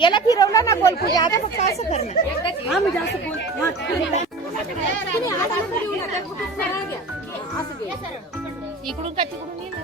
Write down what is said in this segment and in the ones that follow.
याला फिरवला ना गोल पूजा आता फक्त असं करणं आम्ही जास्त बोल इकडून का तिकडून येईल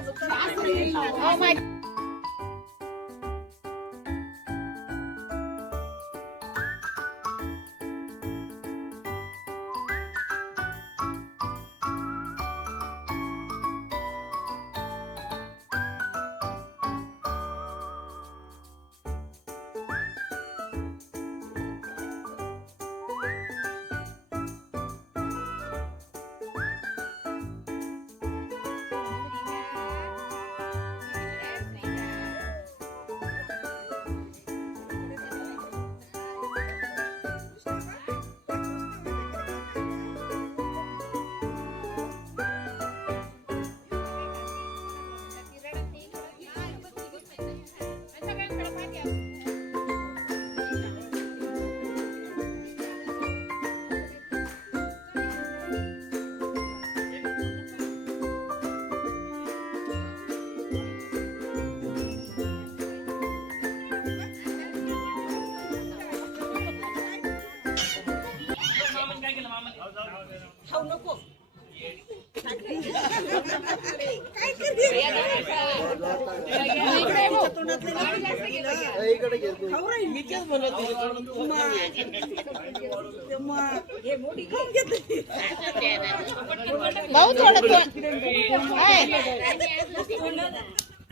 भाऊ थोडं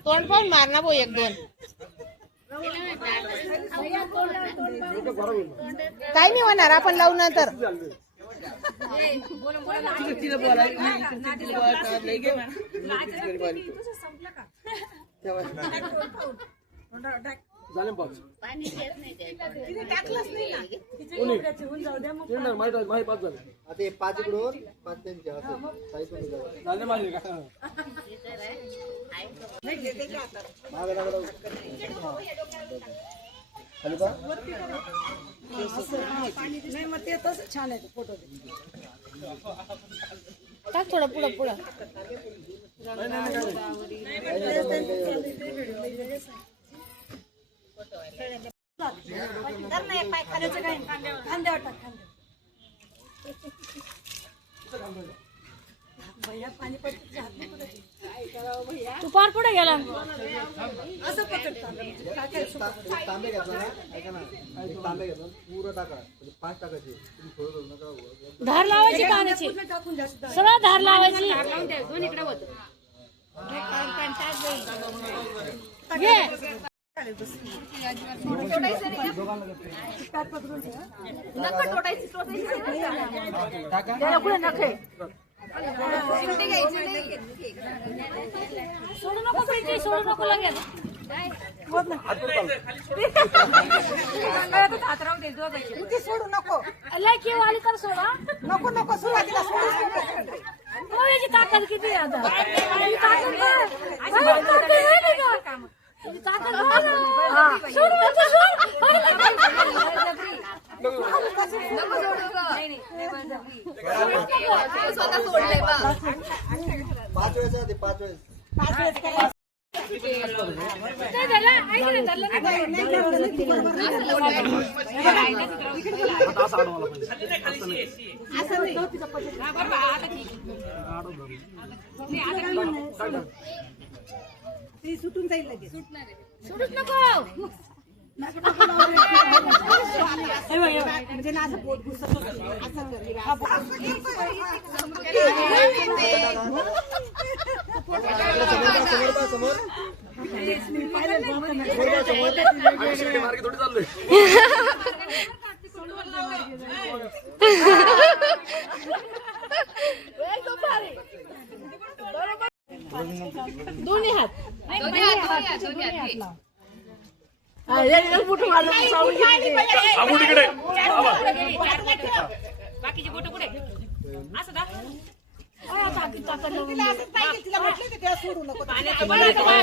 तोंड पाहून मारना भाऊ एक दोन काही नाही होणार आपण लावू नंतर नाही मग ते तसं छान आहे फोटो टाक थोडं पुढं पुढं खांद्यावर टाक भैया पाणी पडते तू पार पुढे गेला असं तांबे घेतला ना ऐका ना तांबे घेतला पुरं टाका 5 टाकायचे तुम्ही थोडं नका धार लावायची पाण्याची सरळ धार लावायची सोडू नको सोडू नको लगेच सोडू नको लय किंवा आली तर सोडा नको नको सुरुवातीला याची ताकद किती आहे आता पाच वेळेस सुटून जाईल लगेच सोडूच नको म्हणजे ना असं पोट घुसत समोर दोन्ही हात बाकीचे फोटो कुठे असं का सोडू नको साफसफाई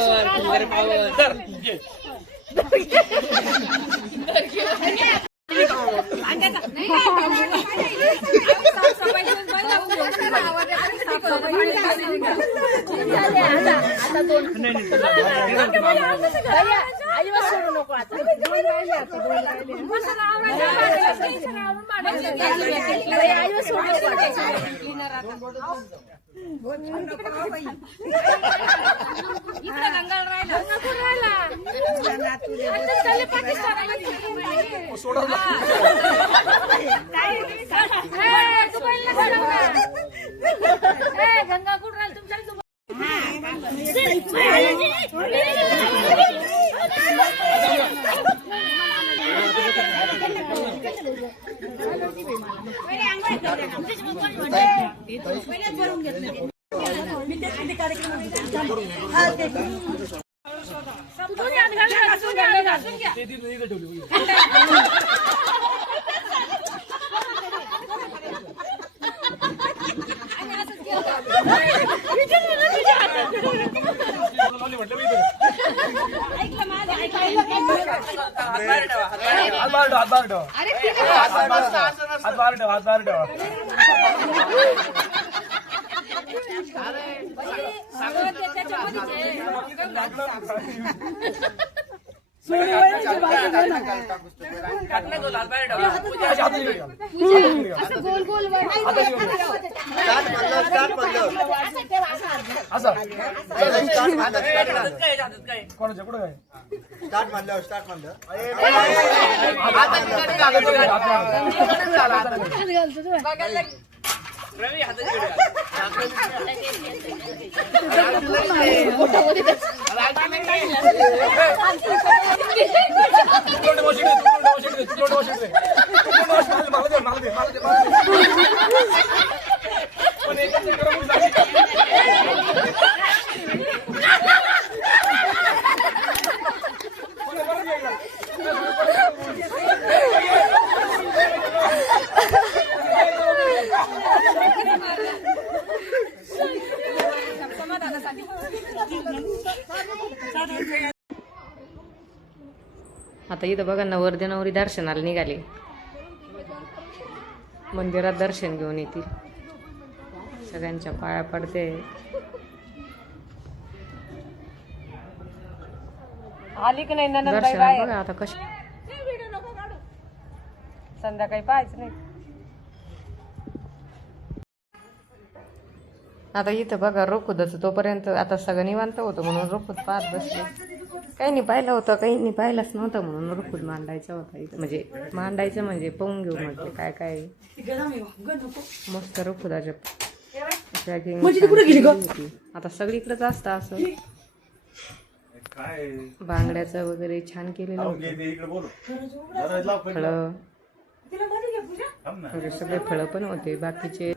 अजिबात सोडू नको आता. गंगा कुठं राहिली तुमच्या गोल गोल कोणाच्या कुठं काय स्टार्ट मानल्यावर स्टार्ट मानलं आता इथं बघा नवरदेव नवरी दर्शनाला निघाले. मंदिरात दर्शन घेऊन येतील. सगळ्यांच्या पाया पडते. आली की नाही दर्शन बघा आता कशी संध्याकाळी पाहायचं नाही. आता इथं बघा रोखुदाचं तोपर्यंत आता सगळं निवांत होतं म्हणून रोखुद पाहत बसले. काही नाही पाहिलं होतं, काही नाही पाहिलंच नव्हतं म्हणून रोखुद मांडायचा होता इथं. म्हणजे पाहून घेऊ म्हटले काय काय मस्त रोखुदाच्या पॅकिंग. आता सगळीकडेच असतं असं बांगड्याचं वगैरे छान केलेलं होतं. फळं म्हणजे सगळे फळं पण होते बाकीचे.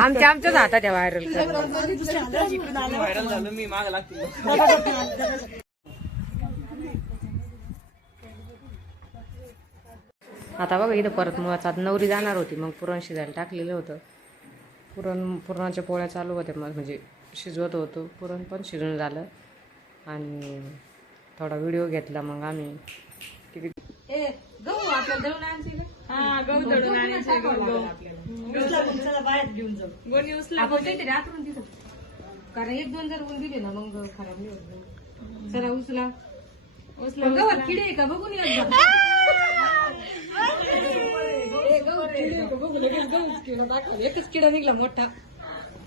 आमच्याच हातात आहे व्हायरल. आता बघा इथं परत मुळात नवरी जाणार होती, मग पुरण शिजायला टाकलेलं होतं. पुरणाच्या पोळ्या चालू होत्या, म्हणजे शिजवत होतो. पुरण पण शिजून झालं आणि थोडा व्हिडिओ घेतला. मग आम्ही कारण 1-2 जर ऊन दिले ना मग खराब नाही होत. चला उचला गवत किडे आहे का बघून येत बघू लगेच गवत किडा दाखव. एकच किडा निघला मोठा,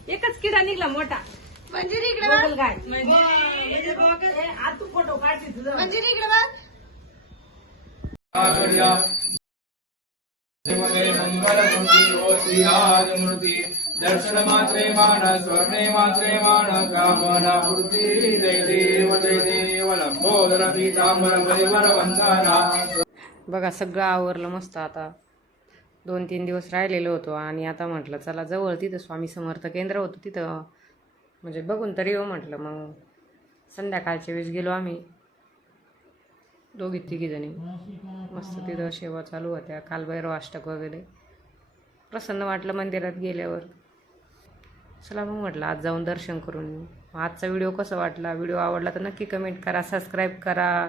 एकच किडा निघला मोठा. म्हणजे इकडे बघल काय म्हणजे इकडे बघ. मंगलमूर्ति ओ श्रीराजमूर्ति दर्शन मात्रे मान स्वर्णे मात्रे मान कामना पूर्ति जय देव लंबोदर पीतांबर परिवर वंदना. बघा सगळं आवरलं मस्त. आता 2-3 दिवस राहिलेलो होतो आणि आता म्हटलं चला जवळ तिथं स्वामी समर्थ केंद्र होतं तिथं म्हणजे बघून तरी येऊ म्हटलं. मग संध्याकाळच्या वेळेस गेलो आम्ही 2-3 जणी. मस्त तिथं सेवा चालू होत्या, कालभैरव अष्टक वगैरे. प्रसन्न वाटलं मंदिरात गेल्यावर. चला मग म्हटलं आज जाऊन दर्शन करून येऊ. आजचा व्हिडिओ कसा वाटला, व्हिडिओ आवडला तर नक्की कमेंट करा, सबस्क्राईब करा.